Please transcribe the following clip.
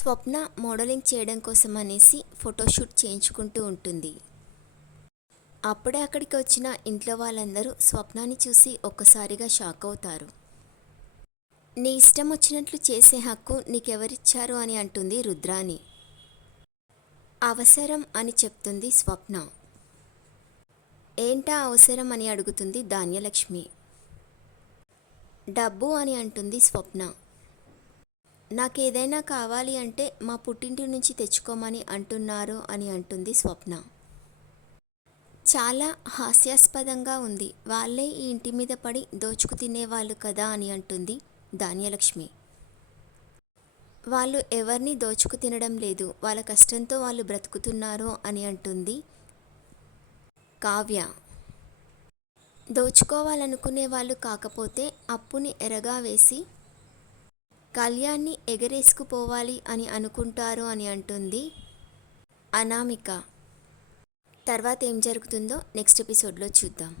స్వప్న modelling చేయడం కోసం అనేసి ఫోటోషూట్ చేయించుకుంటూ ఉంటుంది. అప్పుడే అక్కడికి వచ్చిన ఇంట్లో వాళ్ళందరూ స్వప్నాని చూసి ఒక్కసారిగా షాక్ అవుతారు. నీ ఇష్టం వచ్చినట్లు చేసే హక్కు నీకెవరిచ్చారు అని అంటుంది రుద్రాని. అవసరం అని చెప్తుంది స్వప్న. ఏంటా అవసరం అని అడుగుతుంది ధాన్యలక్ష్మి. డబ్బు అని అంటుంది స్వప్న. నాకేదైనా కావాలి అంటే మా పుట్టింటి నుంచి తెచ్చుకోమని అంటున్నారు అని అంటుంది స్వప్న. చాలా హాస్యాస్పదంగా ఉంది. వాళ్ళే ఈ ఇంటి మీద పడి దోచుకు తినేవాళ్ళు కదా అని అంటుంది ధాన్యలక్ష్మి. వాళ్ళు ఎవరిని దోచుకు తినడం లేదు, వాళ్ళ కష్టంతో వాళ్ళు బ్రతుకుతున్నారు అని అంటుంది కావ్య. దోచుకోవాలనుకునే వాళ్ళు కాకపోతే అప్పుని ఎరగా వేసి కళ్యాణ్ని ఎగరేసుకుపోవాలి అని అనుకుంటారు అని అంటుంది అనామిక. తర్వాత ఏం జరుగుతుందో నెక్స్ట్ ఎపిసోడ్లో చూద్దాం.